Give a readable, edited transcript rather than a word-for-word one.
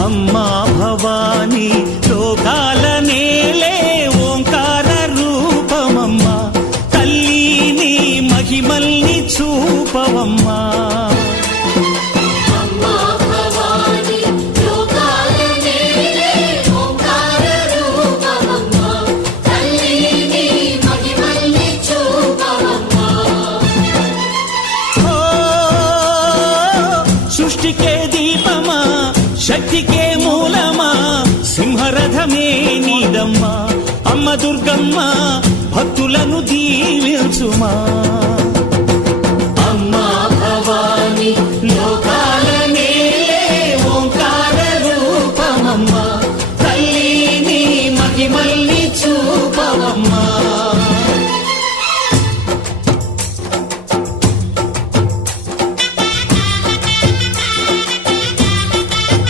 అమ్మా భవానీ లోకాల నేలే ఓంకార రూపమమ్మా తల్లి నీ మహిమల్ని చూపవమ్మా సృష్టికే దీపమా శక్తికే మూలమా సింహరథమే నీదమ్మా అమ్మ దుర్గమ్మ భక్తులను దీవించుమా